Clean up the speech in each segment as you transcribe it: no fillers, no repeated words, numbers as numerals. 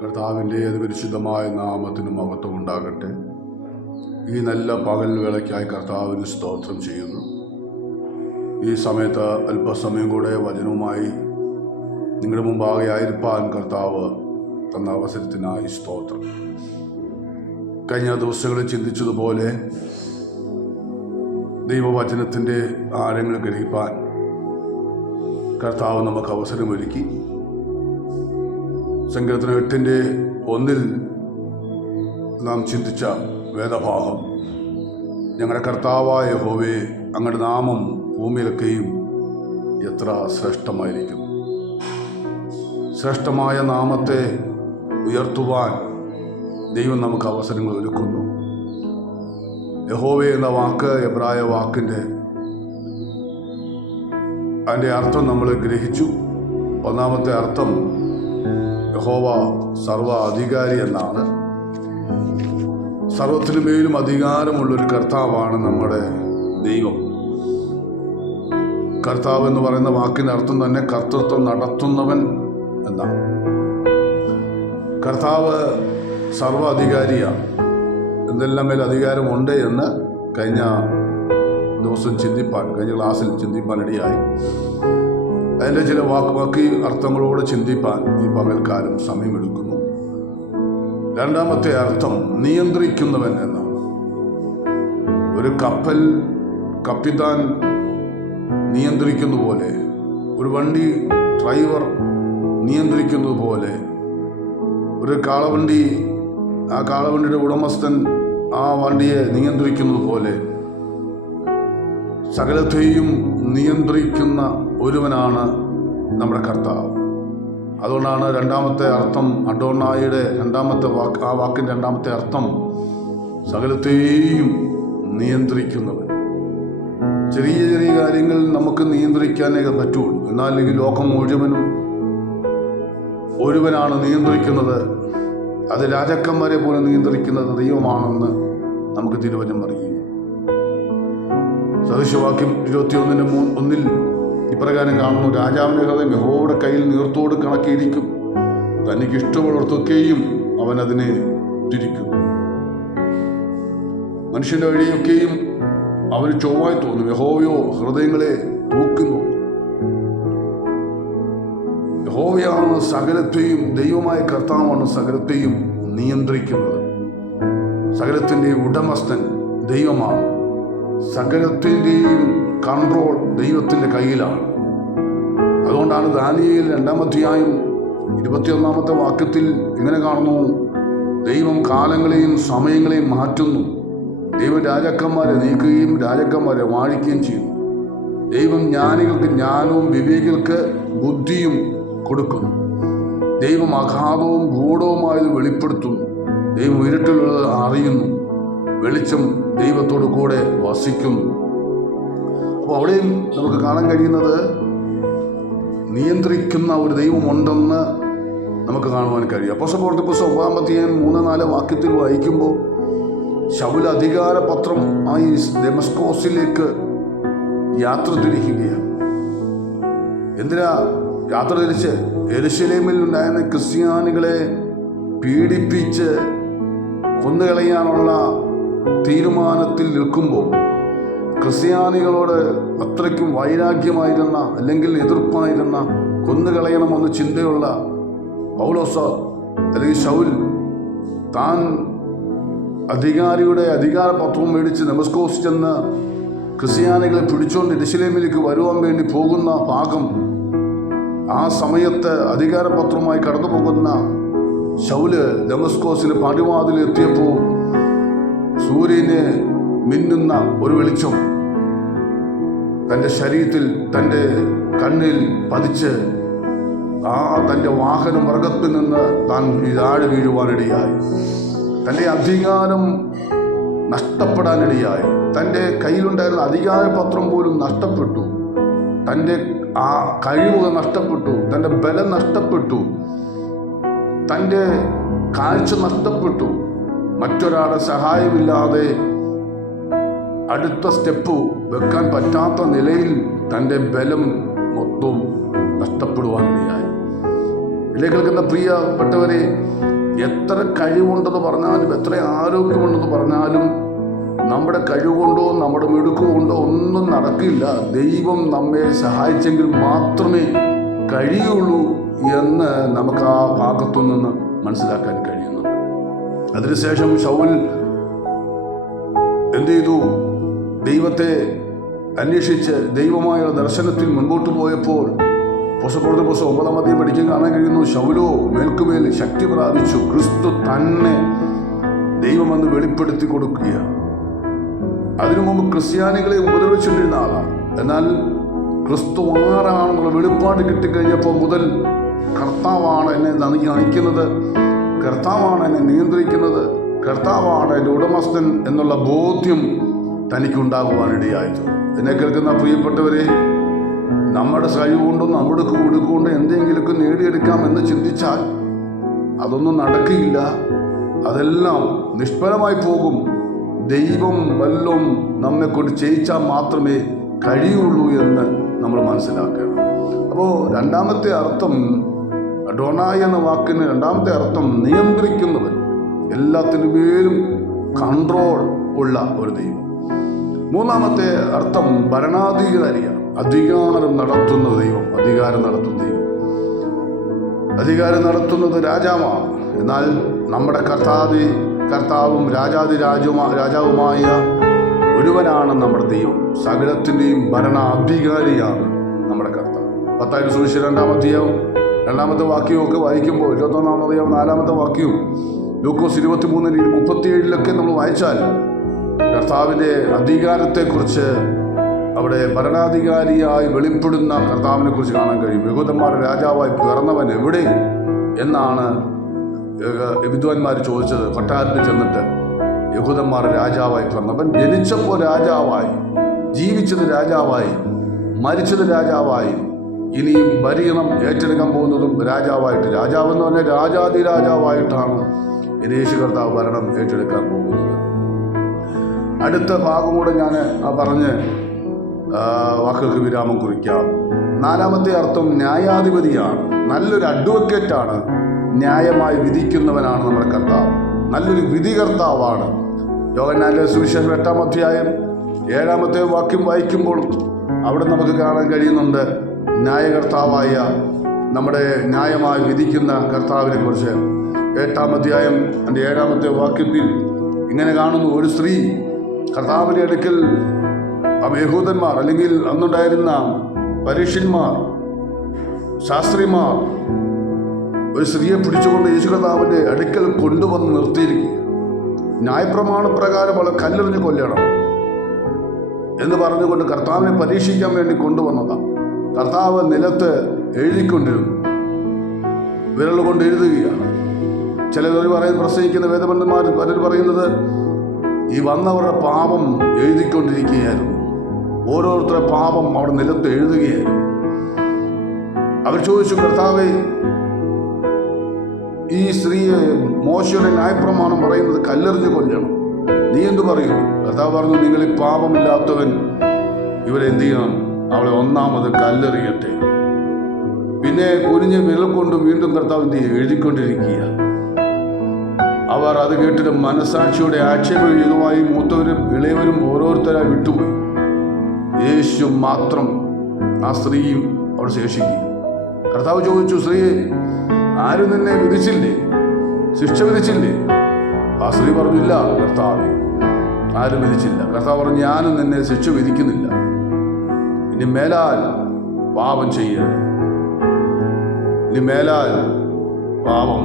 കർത്താവിൻ്റെ അതിപരിശുദ്ധമായ നാമത്തിന് മഹത്വം ഉണ്ടാകട്ടെ. ഈ നല്ല പകൽ വേളയ്ക്കായി കർത്താവിന് സ്തോത്രം ചെയ്യുന്നു. ഈ സമയത്ത് അല്പസമയം കൂടെ വചനവുമായി നിങ്ങളുടെ മുമ്പാകെ ആയിരിക്കാൻ കർത്താവ് തന്ന അവസരത്തിനായി സ്തോത്രം. കഴിഞ്ഞ ദിവസങ്ങളിൽ ചിന്തിച്ചതുപോലെ ദൈവവചനത്തിൻ്റെ ആഴങ്ങൾ ഗ്രഹിപ്പാൻ കർത്താവ് നമുക്ക് അവസരമൊരുക്കി. സങ്കീർത്തനം 8:1 നാം ചിന്തിച്ച വേദഭാഗം, ഞങ്ങളുടെ കർത്താവായ യഹോവേ, അങ്ങയുടെ നാമം ഭൂമിയിലൊക്കെയും എത്ര ശ്രേഷ്ഠമായിരിക്കും. ശ്രേഷ്ഠമായ നാമത്തെ ഉയർത്തുവാൻ ദൈവം നമുക്ക് അവസരങ്ങൾ ഒരുക്കുന്നു. യഹോവേ എന്ന വാക്ക് എബ്രായ വാക്കിൻ്റെ അതിൻ്റെ അർത്ഥം നമ്മൾ ഗ്രഹിച്ചു. ഒന്നാമത്തെ അർത്ഥം യഹോവ സർവ അധികാരി എന്നാണ്. സർവത്തിനു മേലും അധികാരമുള്ളൊരു കർത്താവാണ് നമ്മുടെ ദൈവം. കർത്താവ് എന്ന് പറയുന്ന വാക്കിൻ്റെ അർത്ഥം തന്നെ കർത്തൃത്വം നടത്തുന്നവൻ എന്നാണ്. കർത്താവ് സർവ അധികാരിയാണ്. എന്തെല്ലാം മേൽ അധികാരമുണ്ട് എന്ന് കഴിഞ്ഞ ക്ലാസ്സിൽ ചിന്തിപ്പാൻ ഇടയായി. അതിൻ്റെ ചില വാക്കി അർത്ഥങ്ങളോട് ചിന്തിപ്പാൻ ഈ പകൽക്കാലം സമയമെടുക്കുന്നു. രണ്ടാമത്തെ അർത്ഥം നിയന്ത്രിക്കുന്നവൻ എന്നാണ്. ഒരു കപ്പിത്താൻ നിയന്ത്രിക്കുന്ന പോലെ, ഒരു വണ്ടി ഡ്രൈവർ നിയന്ത്രിക്കുന്നത് പോലെ, ഒരു ആ കാളവണ്ടിയുടെ ഉടമസ്ഥൻ ആ വണ്ടിയെ നിയന്ത്രിക്കുന്നത് പോലെ സകലത്തെയും നിയന്ത്രിക്കുന്ന ഒരുവനാണ് നമ്മുടെ കർത്താവ്. അതുകൊണ്ടാണ് രണ്ടാമത്തെ അർത്ഥം അഡോണായിയുടെ ആ വാക്കിൻ്റെ രണ്ടാമത്തെ അർത്ഥം സകലത്തെയും നിയന്ത്രിക്കുന്നവൻ. ചെറിയ ചെറിയ കാര്യങ്ങൾ നമുക്ക് നിയന്ത്രിക്കാനേ പറ്റുള്ളൂ. എന്നാൽ ഈ ലോകം മുഴുവനും ഒരുവനാണ് നിയന്ത്രിക്കുന്നത്. അത് രാജാക്കന്മാരെ പോലും നിയന്ത്രിക്കുന്നത് ദൈവമാണെന്ന് നമുക്ക് തിരുവചനം അറിയുന്നു. സദൃശവാക്യം 21:1 ഇപ്രകാരം കാണുന്നു: രാജാവിൻ്റെ ഹൃദയം യഹോവയുടെ കയ്യിൽ നീർത്തോട് കണക്കിയിരിക്കും, തനിക്ക് ഇഷ്ടമുള്ളവർക്കൊക്കെയും അവൻ അതിനെ തിരിക്കുന്നു. മനുഷ്യന്റെ വഴിയൊക്കെയും അവന് ചൊവ്വായി തോന്നും, യഹോവയോ ഹൃദയങ്ങളെ തൂക്കുന്നു. യഹോവയാണ് സകലത്തെയും, ദൈവമായ കർത്താവാണ് സകലത്തെയും നിയന്ത്രിക്കുന്നത്. സകലത്തിൻ്റെ ഉടമസ്ഥൻ ദൈവമാണ്. സകലത്തിൻ്റെയും കൺട്രോൾ ദൈവത്തിൻ്റെ കയ്യിലാണ്. അതുകൊണ്ടാണ് ദാനിയേൽ 2-ാം അധ്യായം 21-ാമത്തെ വാക്യത്തിൽ ഇങ്ങനെ കാണുന്നു: ദൈവം കാലങ്ങളെയും സമയങ്ങളെയും മാറ്റുന്നു. ദൈവം രാജാക്കന്മാരെ നീക്കുകയും രാജാക്കന്മാരെ വാഴിക്കുകയും ചെയ്യുന്നു. ദൈവം ജ്ഞാനികൾക്ക് ജ്ഞാനവും വിവേകികൾക്ക് ബുദ്ധിയും കൊടുക്കുന്നു. ദൈവം അഗാധവും ഗൂഢവുമായത് വെളിപ്പെടുത്തുന്നു. ദൈവം ഇരുട്ടിലുള്ളത് അറിയുന്നു. വെളിച്ചം ദൈവത്തോട് കൂടെ വസിക്കുന്നു. അപ്പോൾ അവിടെയും നമുക്ക് കാണാൻ കഴിയുന്നത് നിയന്ത്രിക്കുന്ന ഒരു ദൈവമുണ്ടെന്ന് നമുക്ക് കാണുവാൻ കഴിയും. അപ്പോസ്തലപ്രവൃത്തി പുസ്തകം 9-ാം അധ്യായം 3-4 വാക്യത്തിൽ വായിക്കുമ്പോൾ ശൗൽ അധികാരപത്രം ആയി ദമസ്കോസിലേക്ക് യാത്ര തിരിക്കുകയാണ്. എന്തിനാ യാത്ര തിരിച്ച്? യെരുശലേമിൽ ഉണ്ടായിരുന്ന ക്രിസ്ത്യാനികളെ പീഡിപ്പിച്ച് കൊന്നുകളയാനുള്ള തീരുമാനത്തിൽ നിൽക്കുമ്പോൾ, ക്രിസ്ത്യാനികളോട് അത്രയ്ക്കും വൈരാഗ്യമായിരുന്ന, അല്ലെങ്കിൽ എതിർപ്പായിരുന്ന, കൊന്നുകളയണമെന്ന് ചിന്തയുള്ള പൗലോസ് അല്ലെങ്കിൽ ശൗൽ താൻ അധികാരിയുടെ അധികാരപത്രവും മേടിച്ച് ദമസ്കോസ് ചെന്ന് ക്രിസ്ത്യാനികളെ പിടിച്ചുകൊണ്ട് യെരുശലേമിലേക്ക് വരുവാൻ വേണ്ടി പോകുന്ന ഭാഗം, ആ സമയത്ത് അധികാരപത്രവുമായി കടന്നു പോകുന്ന ശൗല് ദമസ്കോസിലെ പടിവാതിലെത്തിയപ്പോൾ സൂര്യനെ മിന്നുന്ന ഒരു വെളിച്ചം തൻ്റെ ശരീരത്തിൽ, തൻ്റെ കണ്ണിൽ പതിച്ച് തൻ്റെ വാഹനമൃഗത്തിൽ നിന്ന് താൻ താഴെ വീഴുവാനിടയായി. തൻ്റെ അധികാരം നഷ്ടപ്പെടാനിടയായി. തൻ്റെ കയ്യിലുണ്ടായിരുന്ന അധികാരപത്രം പോലും നഷ്ടപ്പെട്ടു. തൻ്റെ ആ കഴിവുകൾ നഷ്ടപ്പെട്ടു. തൻ്റെ ബലം നഷ്ടപ്പെട്ടു. തൻ്റെ കാഴ്ച നഷ്ടപ്പെട്ടു. മറ്റൊരാളുടെ സഹായമില്ലാതെ അടുത്ത സ്റ്റെപ്പ് വെക്കാൻ പറ്റാത്ത നിലയിൽ തൻ്റെ ബലം മൊത്തം നഷ്ടപ്പെടുവാനിടയായി. ഇതിലെ കേൾക്കുന്ന പ്രിയപ്പെട്ടവരെ, എത്ര കഴിവുണ്ടെന്ന് പറഞ്ഞാലും എത്ര ആരോഗ്യമുണ്ടെന്ന് പറഞ്ഞാലും നമ്മുടെ കഴിവുകൊണ്ടോ നമ്മുടെ മിടുക്കുകൊണ്ടോ ഒന്നും നടക്കില്ല. ദൈവം നമ്മെ സഹായിച്ചെങ്കിൽ മാത്രമേ കഴിയുള്ളൂ എന്ന് നമുക്ക് ആ ഭാഗത്തു നിന്ന് മനസ്സിലാക്കാൻ കഴിയുന്നുണ്ട്. അതിനുശേഷം ശൗൽ എന്ത് ചെയ്തു? ദൈവത്തെ അന്വേഷിച്ച് ദൈവമായ ദർശനത്തിൽ മുൻപോട്ട് പോയപ്പോൾ പുസ്തകങ്ങളുടെ പുസ്തകം 9-ാം അധ്യായം പഠിക്കാൻ കാണാൻ കഴിയുന്നു. ശൗലോ മേൽക്കുമേൽ ശക്തി പ്രാപിച്ചു. ക്രിസ്തു തന്നെ ദൈവമെന്ന് വെളിപ്പെടുത്തി കൊടുക്കുകയാണ്. അതിനു മുമ്പ് ക്രിസ്ത്യാനികളെ ഉപദ്രവിച്ചുകൊണ്ടിരുന്ന ആളാണ്. എന്നാൽ ക്രിസ്തു ആരാണെന്നുള്ള വെളിപ്പാട് കിട്ടിക്കഴിഞ്ഞപ്പോൾ മുതൽ കർത്താവാണ് എന്നെ നയിക്കുന്നത്, കർത്താവാണ് എന്നെ നിയന്ത്രിക്കുന്നത്, കർത്താവാണ് എൻ്റെ ഉടമസ്ഥൻ എന്നുള്ള ബോധ്യം തനിക്കുണ്ടാകുവാനിടയായത്. എന്നെ കേൾക്കുന്ന പ്രിയപ്പെട്ടവരെ, നമ്മുടെ കഴിവുകൊണ്ടോ നമ്മുടെ കൊടുക്കൊണ്ടോ എന്തെങ്കിലുമൊക്കെ നേടിയെടുക്കാം എന്ന് ചിന്തിച്ചാൽ അതൊന്നും നടക്കുകയില്ല. അതെല്ലാം നിഷ്ഫലമായി പോകും. ദൈവം വല്ലതും നമ്മെക്കൊണ്ട് ചെയ്യിച്ചാൽ മാത്രമേ കഴിയുള്ളൂ എന്ന് നമ്മൾ മനസ്സിലാക്കണം. അപ്പോൾ രണ്ടാമത്തെ അർത്ഥം, അഡോണായി എന്ന വാക്കിന് രണ്ടാമത്തെ അർത്ഥം നിയന്ത്രിക്കുന്നവൻ, എല്ലാത്തിനു മേലും കൺട്രോൾ ഉള്ള ഒരു ദൈവം. മൂന്നാമത്തെ അർത്ഥം ഭരണാധികാരിയാണ്, അധികാരം നടത്തുന്ന ദൈവം. അധികാരം നടത്തുന്നത് രാജാവാണ്. എന്നാൽ നമ്മുടെ കർത്താവും രാജാവുമായ ഒരുവനാണ് നമ്മുടെ ദൈവം. സകലത്തിൻ്റെയും ഭരണാധികാരിയാണ് നമ്മുടെ കർത്താവ്. മത്തായിയുടെ സുവിശേഷം 2-ാം അധ്യായം 2-ാമത്തെ വാക്യമൊക്കെ വായിക്കുമ്പോൾ 21-ാം അധ്യായം 4-ാമത്തെ വാക്യവും ലൂക്കോസ് 23:37 നമ്മൾ വായിച്ചാൽ കർത്താവിൻ്റെ അധികാരത്തെക്കുറിച്ച് അവിടെ ഭരണാധികാരിയായി വെളിപ്പെടുന്ന കർത്താവിനെ കുറിച്ച് കാണാൻ കഴിയും. യഹൂദന്മാരുടെ രാജാവായി പിറന്നവൻ എവിടെ എന്നാണ് വിദ്വാൻമാർ ചോദിച്ചത്. കൊട്ടാരത്തിൽ ചെന്നിട്ട് യഹൂദന്മാരുടെ രാജാവായി പിറന്നവൻ ജനിച്ചപ്പോൾ രാജാവായി, ജീവിച്ചത് രാജാവായി, മരിച്ചത് രാജാവായി, ഇനിയും ഭരണം ഏറ്റെടുക്കാൻ പോകുന്നതും രാജാവായിട്ട്. രാജാവെന്ന് പറഞ്ഞാൽ രാജാതിരാജാവായിട്ടാണ് യേശു കർത്താവ് ഭരണം ഏറ്റെടുക്കാൻ പോകുന്നത്. അടുത്ത ഭാഗം കൂടെ ഞാൻ പറഞ്ഞ് വാക്കുകൾക്ക് വിരാമം കുറിക്കാം. നാലാമത്തെ അർത്ഥം ന്യായാധിപതിയാണ്, നല്ലൊരു അഡ്വക്കേറ്റാണ്, ന്യായമായി വിധിക്കുന്നവനാണ് നമ്മുടെ കർത്താവ്, നല്ലൊരു വിധികർത്താവാണ്. യോഹന്നാന്റെ സുവിശേഷം 8-ാം അധ്യായം 7-ാമത്തെ വാക്യം വായിക്കുമ്പോൾ അവിടെ നമുക്ക് കാണാൻ കഴിയുന്നുണ്ട് ന്യായകർത്താവായ നമ്മുടെ ന്യായമായി വിധിക്കുന്ന കർത്താവിനെ കുറിച്ച്. 8-ാം അധ്യായം 7-ാമത്തെ വാക്യത്തിൽ ഇങ്ങനെ കാണുന്നു: ഒരു സ്ത്രീ കർത്താവിൻ്റെ അടുക്കൽ യഹൂദന്മാർ അല്ലെങ്കിൽ അന്നുണ്ടായിരുന്ന പരീക്ഷന്മാർ, ശാസ്ത്രിമാർ ഒരു സ്ത്രീയെ പിടിച്ചുകൊണ്ട് യേശു കർത്താവിൻ്റെ അടുക്കൽ കൊണ്ടുവന്ന് നിർത്തിയിരിക്കുക. ന്യായപ്രമാണപ്രകാരം അവളെ കല്ലെറിഞ്ഞ് കൊല്ലണം എന്ന് പറഞ്ഞുകൊണ്ട് കർത്താവിനെ പരീക്ഷിക്കാൻ വേണ്ടി കൊണ്ടുവന്നതാണ്. കർത്താവ് നിലത്ത് എഴുതിക്കൊണ്ടിരുന്നു, വിരൽ കൊണ്ട് എഴുതുകയാണ്. ചിലർ പ്രസംഗിക്കുന്ന വേദപണ്ഡിതന്മാർ പലർ പറയുന്നത് ഈ വന്നവരുടെ പാപം എഴുതിക്കൊണ്ടിരിക്കുകയായിരുന്നു. ഓരോരുത്തരുടെ പാപം അവിടെ നിലത്ത് എഴുതുകയായിരുന്നു. അവർ ചോദിച്ചു, കർത്താവേ, ഈ സ്ത്രീയെ മോശയുടെ ന്യായപ്രമാണം പറയുന്നത് കല്ലെറിഞ്ഞ് കൊല്ലണം, നീ എന്തു പറയുന്നു? കർത്താവ് പറഞ്ഞു, നിങ്ങൾ ഈ പാപമില്ലാത്തവൻ ഇവരെന്ത് ചെയ്യണം? അവളെ ഒന്നാമത് കല്ലെറിയട്ടെ. പിന്നെ കുനിഞ്ഞ് വിരൽ കൊണ്ട് വീണ്ടും കർത്താവ് എന്ത് ചെയ്യും? എഴുതിക്കൊണ്ടിരിക്കുക. അവർ അത് കേട്ടിട്ട് മനസാക്ഷിയുടെ ആക്ഷേപം ചെയ്തുമായി മൂത്തവരും ഇളയവരും ഓരോരുത്തരായി വിട്ടുപോയി. യേശു മാത്രം ആ സ്ത്രീയും അവിടെ ശേഷിക്കുക. കർത്താവ് ചോദിച്ചു, സ്ത്രീയെ, ആരും നിന്നെ വിധിച്ചില്ലേ? ശിക്ഷ വിധിച്ചില്ലേ? ആ സ്ത്രീ പറഞ്ഞില്ല, കർത്താവേ, ആരും വിധിച്ചില്ല. കർത്താവ് പറഞ്ഞു, ഞാനും നിന്നെ ശിക്ഷ വിധിക്കുന്നില്ല. ഇനി മേലാൽ പാപം ചെയ്യരുത്, ഇനി മേലാൽ പാപം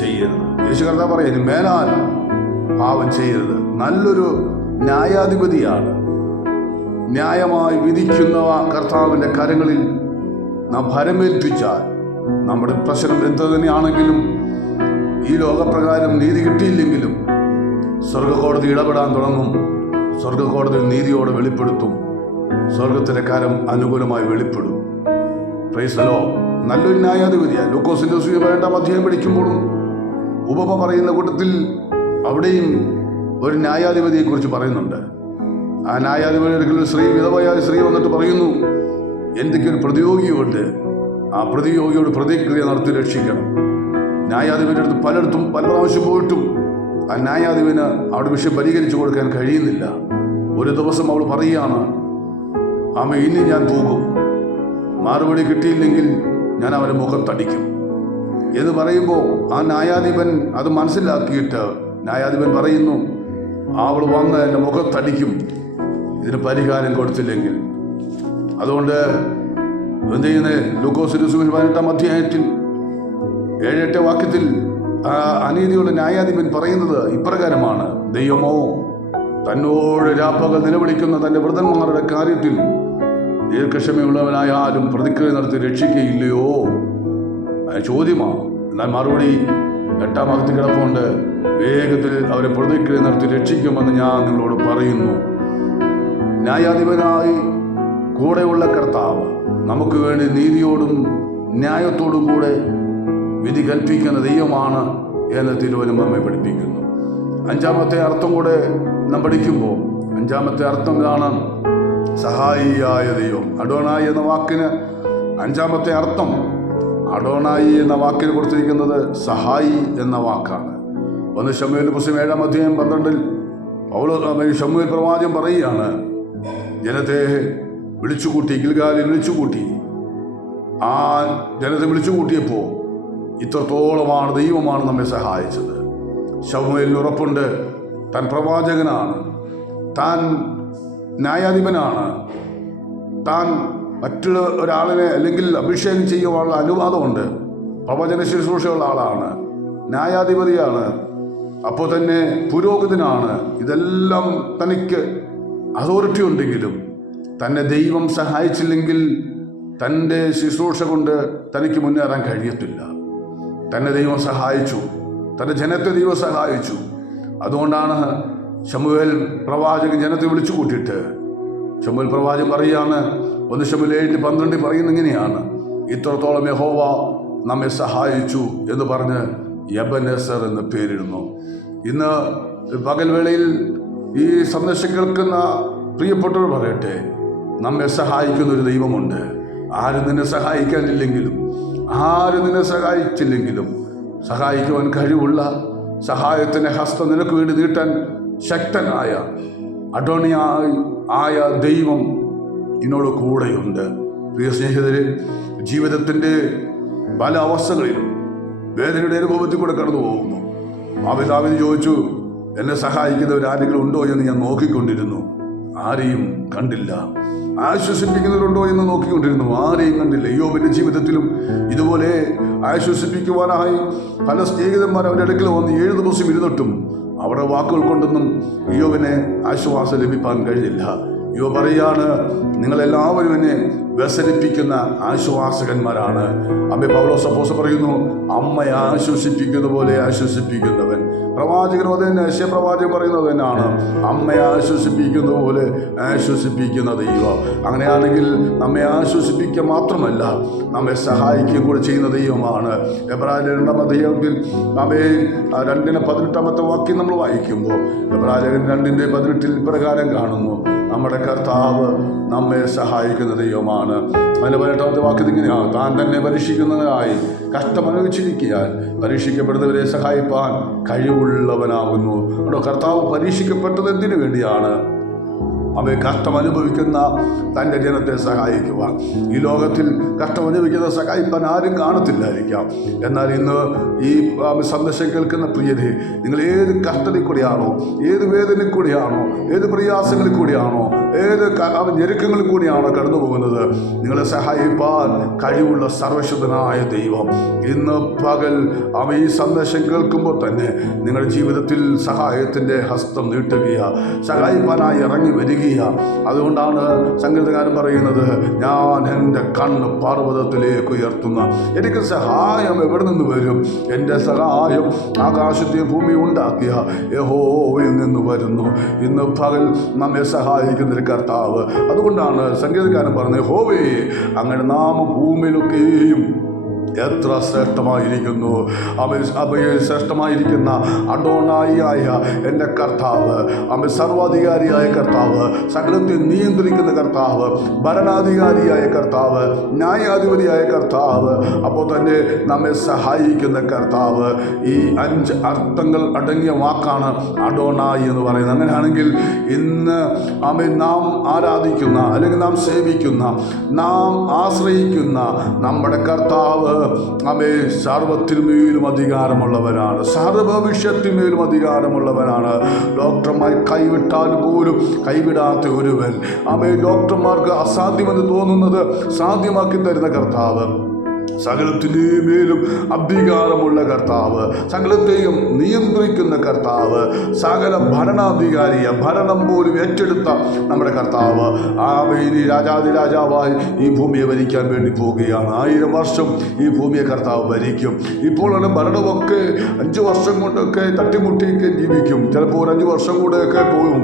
ചെയ്യരുത്. യേശു കർത്താവ് പറയും, ഇനി മേലാൽ പാപം ചെയ്യരുത്. നല്ലൊരു ന്യായാധിപതിയാണ്. ന്യായമായി വിധിക്കുന്ന കർത്താവിൻ്റെ കരങ്ങളിൽ നാം ഭരമേൽപ്പിച്ചാൽ നമ്മുടെ പ്രശ്നം എന്ത് തന്നെയാണെങ്കിലും, ഈ ലോകപ്രകാരം നീതി കിട്ടിയില്ലെങ്കിലും സ്വർഗകോടതി ഇടപെടാൻ തുടങ്ങും. സ്വർഗകോടതി നീതിയോടെ വെളിപ്പെടുത്തും. സ്വർഗത്തിലെ കരം അനുകൂലമായി വെളിപ്പെടും. Praise the lord. നല്ലൊരു ന്യായാധിപതിയാണ്. ലൂക്കോസിന്റെ സുവിശേഷം 2-ാം അധ്യായം പഠിക്കുമ്പോഴും ഉപമ പറയുന്ന കൂട്ടത്തിൽ അവിടെയും ഒരു ന്യായാധിപതിയെ കുറിച്ച് പറയുന്നുണ്ട്. ആ ന്യായാധിപതി ഒരിക്കലും വിധവയായ സ്ത്രീ വന്നിട്ട് പറയുന്നു, എന്തൊക്കെ ഒരു പ്രതിയോഗിയുണ്ട്, ആ പ്രതിയോഗിയോട് പ്രതിക്രിയ നടത്തി രക്ഷിക്കണം. ന്യായാധിപൻ്റെ അടുത്ത് പലയിടത്തും പല പ്രാവശ്യം പോയിട്ടും ആ ന്യായാധിപന് അവിടെ വിഷയം പരിഹരിച്ചു കൊടുക്കാൻ കഴിയുന്നില്ല. ഒരു ദിവസം അവൾ പറയുകയാണ്, ആമ ഇനി ഞാൻ പോകും, മറുപടി കിട്ടിയില്ലെങ്കിൽ ഞാൻ അവൻ്റെ മുഖത്തടിക്കും എന്ന് പറയുമ്പോൾ ആ ന്യായാധിപൻ അത് മനസ്സിലാക്കിയിട്ട് ന്യായാധിപൻ പറയുന്നു, അവൾ വന്ന് എൻ്റെ മുഖത്തടിക്കും ഇതിന് പരിഹാരം കൊടുത്തില്ലെങ്കിൽ. അതുകൊണ്ട് എന്ത് ചെയ്യുന്നത്? ലൂക്കോസ് 18-ാം അധ്യായത്തിൽ 7-8 വാക്യത്തിൽ അനീതിയുള്ള ന്യായാധിപൻ പറയുന്നത് ഇപ്രകാരമാണ്: ദൈവമോ തന്നോട് രാപ്പകൽ നിലവിളിക്കുന്ന തൻ്റെ വൃദ്ധന്മാരുടെ കാര്യത്തിൽ ദീർഘക്ഷമയുള്ളവനായാലും പ്രതിക്രിയ നടത്തി രക്ഷിക്കുകയില്ലയോ? ചോദ്യമാണ്. എന്നാൽ മറുപടി 8-ാം വാക്യത്തിൽ കിടപ്പുണ്ട്: വേഗത്തിൽ അവരെ പ്രതിക്രിയ നടത്തി രക്ഷിക്കുമെന്ന് ഞാൻ നിങ്ങളോട് പറയുന്നു. ന്യായാധിപനായി കൂടെയുള്ള കർത്താവ് നമുക്ക് വേണ്ടി നീതിയോടും ന്യായത്തോടും കൂടെ വിധി കൽപ്പിക്കുന്ന ദൈവമാണ് എന്ന് തിരുവചനം നമ്മെ പഠിപ്പിക്കുന്നു. 5-ാമത്തെ അർത്ഥം കൂടെ നാം പഠിക്കുമ്പോൾ 5-ാമത്തെ അർത്ഥം കാണാം: സഹായിയായ ദൈവം. അഡോണായി എന്ന വാക്കിന് 5-ാമത്തെ അർത്ഥം, അഡോണായി എന്ന വാക്കിന് കൊടുത്തിരിക്കുന്നത് സഹായി എന്ന വാക്കാണ്. 1 ശമൂവേൽ പുസ്തകം 7-ാം അധ്യായം 12 ശമൂവേൽ പ്രവാചകൻ പറയുകയാണ്, ജനത്തെ വിളിച്ചുകൂട്ടി, ഗിൽഗാലിൽ വിളിച്ചുകൂട്ടി. ആ ജനത്തെ വിളിച്ചുകൂട്ടിയപ്പോൾ ഇത്രത്തോളമാണ് ദൈവമാണ് നമ്മെ സഹായിച്ചത്. ശമൂവേലിന് ഉറപ്പുണ്ട്, താൻ പ്രവാചകനാണ്, താൻ ന്യായാധിപനാണ്, താൻ മറ്റുള്ള ഒരാളിനെ അല്ലെങ്കിൽ അഭിഷേകം ചെയ്യുവാനുള്ള അനുവാദമുണ്ട്, പ്രവചന ശുശ്രൂഷയുള്ള ആളാണ്, ന്യായാധിപതിയാണ്, അപ്പോൾ തന്നെ പുരോഹിതനാണ്. ഇതെല്ലാം തനിക്ക് അതോറിറ്റി ഉണ്ടെങ്കിലും തന്നെ ദൈവം സഹായിച്ചില്ലെങ്കിൽ തൻ്റെ ശുശ്രൂഷ കൊണ്ട് തനിക്ക് മുന്നേറാൻ കഴിയത്തില്ല. തന്നെ ദൈവം സഹായിച്ചു, തൻ്റെ ജനത്തെ ദൈവം സഹായിച്ചു. അതുകൊണ്ടാണ് ശമൂവേൽ പ്രവാചകൻ ജനത്തെ വിളിച്ചു കൂട്ടിയിട്ട് ശമൂവേൽ പ്രവാചകൻ പറയുകയാണ്, 1 ശമൂവേൽ 7:12 പറയുന്ന ഇങ്ങനെയാണ്: ഇത്രത്തോളം യഹോവ നമ്മെ സഹായിച്ചു എന്ന് പറഞ്ഞ് എബനേസർ എന്ന് പേരിടുന്നു. ഇന്ന് പകൽവേളയിൽ ഈ സന്ദേശം കേൾക്കുന്ന പ്രിയപ്പെട്ടവർ പറയട്ടെ, നമ്മെ സഹായിക്കുന്ന ഒരു ദൈവമുണ്ട്. ആരും നിന്നെ സഹായിക്കാനില്ലെങ്കിലും, ആരും നിന്നെ സഹായിച്ചില്ലെങ്കിലും സഹായിക്കുവാൻ കഴിവുള്ള, സഹായത്തിൻ്റെ ഹസ്തം നിനക്ക് വേണ്ടി നീട്ടാൻ ശക്തനായ അഡോണിയായി ആയ ദൈവം എന്നോട് കൂടെയുണ്ട്. പ്രിയ സ്നേഹിതരെ, ജീവിതത്തിൻ്റെ പല അവസ്ഥകളിലും വേദനയുടെ അനുഭവത്തിൽ കൂടെ കടന്നു പോകുന്നു. ആ പിതാവിന് ചോദിച്ചു, എന്നെ സഹായിക്കുന്നവർ ആരെങ്കിലും ഉണ്ടോ എന്ന് ഞാൻ നോക്കിക്കൊണ്ടിരുന്നു, ആരെയും കണ്ടില്ല. ആശ്വസിപ്പിക്കുന്നവരുണ്ടോ എന്ന് നോക്കിക്കൊണ്ടിരുന്നു, ആരെയും കണ്ടില്ല. യോബിൻ്റെ ജീവിതത്തിലും ഇതുപോലെ ആശ്വസിപ്പിക്കുവാനായി പല സ്നേഹിതന്മാർ അവരുടെ അടുക്കൽ വന്ന് 7 ദിവസം ഇരുന്നിട്ടും അവരുടെ വാക്കുകൾ കൊണ്ടൊന്നും യോബിനെ ആശ്വാസം ലഭിക്കാൻ കഴിഞ്ഞില്ല. യോ പറയാണ്, നിങ്ങളെല്ലാവരും എന്നെ വ്യസനിപ്പിക്കുന്ന ആശ്വാസകന്മാരാണ്. അമ്മ പൗലോസ് അപ്പോസ്തലൻ പറയുന്നു, അമ്മയെ ആശ്വസിപ്പിക്കുന്ന പോലെ ആശ്വസിപ്പിക്കുന്നവൻ. പ്രവാചകനും അത് തന്നെ, യശയ്യാപ്രവാചകൻ പറയുന്നത് തന്നെയാണ്, അമ്മയെ ആശ്വസിപ്പിക്കുന്ന പോലെ ആശ്വസിപ്പിക്കുന്ന ദൈവം. അങ്ങനെയാണെങ്കിൽ നമ്മെ ആശ്വസിപ്പിക്കുക മാത്രമല്ല, നമ്മെ സഹായിക്കുകയും കൂടെ ചെയ്യുന്ന ദൈവമാണ്. എബ്രായർ 2-ാം അധ്യായത്തിൽ നമ്മെ 2:18 വാക്യം നമ്മൾ വായിക്കുമ്പോൾ എബ്രായർ 2:18 ഇപ്രകാരം കാണുന്നു: നമ്മുടെ കർത്താവ് നമ്മെ സഹായിക്കുന്ന ദൈവമാണ്. അതിൻ്റെ 18-ാമത്തെ വാക്യത്തിൽ ഇങ്ങനെയാണ്: താൻ തന്നെ പരീക്ഷിക്കുന്നതിനായി കഷ്ടമനുഭവിച്ചിരിക്കാൻ പരീക്ഷിക്കപ്പെടുന്നവരെ സഹായിപ്പാൻ കഴിവുള്ളവനാകുന്നു. കേട്ടോ, കർത്താവ് പരീക്ഷിക്കപ്പെട്ടത് എന്തിനു വേണ്ടിയാണ്? അവയെ കഷ്ടമനുഭവിക്കുന്ന തൻ്റെ ജനത്തെ സഹായിക്കുവാൻ. ഈ ലോകത്തിൽ കഷ്ടമനുഭവിക്കുന്ന സഹായിപ്പാൻ ആരും കാണത്തില്ലായിരിക്കാം. എന്നാൽ ഇന്ന് ഈ സന്ദേശം കേൾക്കുന്ന പ്രിയരെ, നിങ്ങൾ ഏത് കഷ്ടതയിൽ കൂടിയാണോ, ഏത് വേദനയിൽ കൂടിയാണോ, ഏത് പ്രയാസങ്ങളിൽ കൂടിയാണോ, ഏത് ഞെരുക്കങ്ങളിൽ കൂടിയാണോ കടന്നു പോകുന്നത്, നിങ്ങളെ സഹായിപ്പാൻ കഴിവുള്ള സർവശക്തനായ ദൈവം ഇന്ന് പകൽ ഈ സന്ദേശം കേൾക്കുമ്പോൾ തന്നെ നിങ്ങളുടെ ജീവിതത്തിൽ സഹായത്തിൻ്റെ ഹസ്തം നീട്ടുകയാണ്, സഹായിപ്പാനായി ഇറങ്ങി വരിക. അതുകൊണ്ടാണ് സംഗീതകാരൻ പറയുന്നത്, ഞാൻ എൻ്റെ കണ്ണ് പർവ്വതത്തിലേക്ക് ഉയർത്തുന്ന, എനിക്ക് സഹായം എവിടെ നിന്ന് വരും? എൻ്റെ സഹായം ആകാശത്തെയും ഭൂമി ഉണ്ടാക്കിയ യഹോവയിൽ നിന്ന് വരുന്നു. ഇന്ന് പകൽ നമ്മെ സഹായിക്കുന്നൊരു കർത്താവ്. അതുകൊണ്ടാണ് സംഗീതകാരൻ പറഞ്ഞത്, യഹോവേ അങ്ങയുടെ നാമം ഭൂമിയിലൊക്കെയും എത്ര ശ്രേഷ്ഠമായിരിക്കുന്നു. അവയിൽ ശ്രേഷ്ഠമായിരിക്കുന്ന അഡോണായിയായ എൻ്റെ കർത്താവ്, അവൻ സർവാധികാരിയായ കർത്താവ്, സകലത്തെ നിയന്ത്രിക്കുന്ന കർത്താവ്, ഭരണാധികാരിയായ കർത്താവ്, ന്യായാധിപതിയായ കർത്താവ്, അപ്പോൾ തന്നെ നമ്മെ സഹായിക്കുന്ന കർത്താവ്. ഈ 5 അർത്ഥങ്ങൾ അടങ്ങിയ വാക്കാണ് അഡോണായി എന്ന് പറയുന്നത്. അങ്ങനെയാണെങ്കിൽ ഇന്ന് നാം ആരാധിക്കുന്ന, അല്ലെങ്കിൽ നാം സേവിക്കുന്ന, നാം ആശ്രയിക്കുന്ന നമ്മുടെ കർത്താവ് സർവത്തിന്മേലും അധികാരമുള്ളവനാണ്, സർവഭവിഷ്യത്തിന്മേലും അധികാരമുള്ളവനാണ്. ഡോക്ടർമാർ കൈവിട്ടാൽ പോലും കൈവിടാത്ത ഒരുവൻ, ഡോക്ടർമാർക്ക് അസാധ്യമെന്ന് തോന്നുന്നത് സാധ്യമാക്കി തരുന്ന കർത്താവ്, സകലത്തിൻ്റെയും മേലും അധികാരമുള്ള കർത്താവ്, സകലത്തെയും നിയന്ത്രിക്കുന്ന കർത്താവ്, സകല ഭരണാധികാരിയ ഭരണം പോലും ഏറ്റെടുത്ത നമ്മുടെ കർത്താവ് ഇനി രാജാതിരാജാവായി ഈ ഭൂമിയെ ഭരിക്കാൻ വേണ്ടി പോവുകയാണ്. 1000 വർഷം ഈ ഭൂമിയെ കർത്താവ് ഭരിക്കും. ഇപ്പോഴുള്ള ഭരണമൊക്കെ 5 വർഷം കൊണ്ടൊക്കെ തട്ടിമുട്ടിയൊക്കെ ജീവിക്കും. ചിലപ്പോൾ ഒരു 5 വർഷം കൂടെയൊക്കെ പോകും,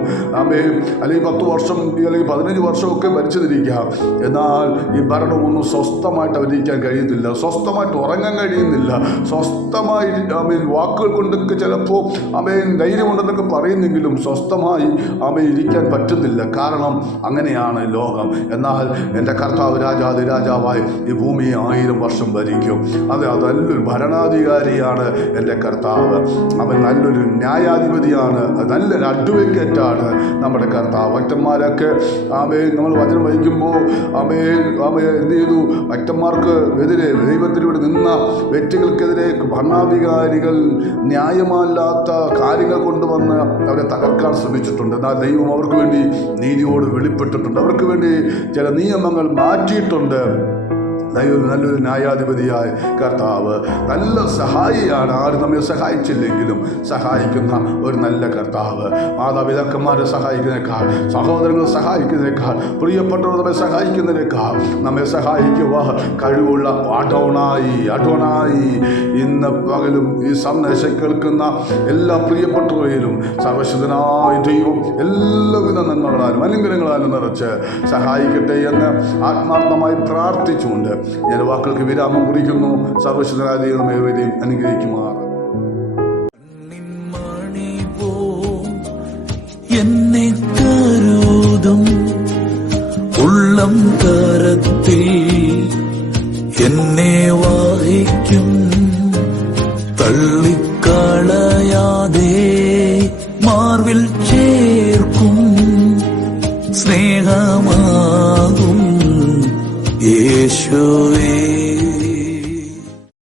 അല്ലെങ്കിൽ 10 വർഷം അല്ലെങ്കിൽ 15 വർഷമൊക്കെ ഭരിച്ചതിരിക്കാം. എന്നാൽ ഈ ഭരണമൊന്നും സ്വസ്ഥമായിട്ട് ഭരിക്കാൻ കഴിയത്തില്ല, സ്വസ്ഥമായിട്ട് ഉറങ്ങാൻ കഴിയുന്നില്ല, സ്വസ്ഥമായി വാക്കുകൾ കൊണ്ടൊക്കെ ചിലപ്പോൾ ധൈര്യമുണ്ടെന്നൊക്കെ പറയുന്നെങ്കിലും സ്വസ്ഥമായി ഇരിക്കാൻ പറ്റുന്നില്ല. കാരണം അങ്ങനെയാണ് ലോകം. എന്നാൽ എൻ്റെ കർത്താവ് രാജാതിരാജാവായി ഈ ഭൂമിയെ 1000 വർഷം ഭരിക്കും. അത് നല്ലൊരു ഭരണാധികാരിയാണ് എൻ്റെ കർത്താവ്. അവൻ നല്ലൊരു ന്യായാധിപതിയാണ്, നല്ലൊരു അഡ്വക്കേറ്റാണ് നമ്മുടെ കർത്താവ്. ഭക്തന്മാരൊക്കെ നമ്മൾ വചനം വഹിക്കുമ്പോൾ എന്ത് ചെയ്തു? ഭക്തന്മാർക്ക് എതിരെ, ദൈവത്തിലൂടെ നിന്ന വ്യക്തികൾക്കെതിരെ ഭരണാധികാരികൾ ന്യായമല്ലാത്ത കാര്യങ്ങൾ കൊണ്ടുവന്ന് അവരെ തകർക്കാൻ ശ്രമിച്ചിട്ടുണ്ട്. എന്നാൽ ദൈവം അവർക്ക് വേണ്ടി നീതിയോട് വെളിപ്പെട്ടിട്ടുണ്ട്, അവർക്ക് വേണ്ടി ചില നിയമങ്ങൾ മാറ്റിയിട്ടുണ്ട്. ദൈവം നല്ലൊരു ന്യായാധിപതിയായ കർത്താവ്, നല്ല സഹായിയാണ്. ആരും നമ്മെ സഹായിച്ചില്ലെങ്കിലും സഹായിക്കുന്ന ഒരു നല്ല കർത്താവ്. മാതാപിതാക്കന്മാരെ സഹായിക്കുന്നതിനേക്കാൾ, സഹോദരങ്ങളെ സഹായിക്കുന്നതിനേക്കാൾ, പ്രിയപ്പെട്ടവർ നമ്മെ സഹായിക്കുന്നതിനേക്കാൾ നമ്മെ സഹായിക്കുക കഴിവുള്ള അഡോണായി ഇന്ന് പകലും ഈ സന്ദേശം കേൾക്കുന്ന എല്ലാ പ്രിയപ്പെട്ടവരിലും സർവശക്തനായ ദൈവം എല്ലാവിധ നന്മകളാലും അനുഗ്രഹങ്ങളാലും നിറച്ച് സഹായിക്കട്ടെ എന്ന് ആത്മാർത്ഥമായി പ്രാർത്ഥിച്ചുകൊണ്ട് ഞാൻ വാക്കുകൾക്ക് വിരാമം കുറിക്കുന്നു. സർവശക്തനായ ദൈവം ഏവരെയും അനുഗ്രഹിക്കുമാർ. എന്നെ കരുതും ഉള്ളം കരത്തിൽ എന്നെ വഹിക്കും, തള്ളിക്കളയാതെ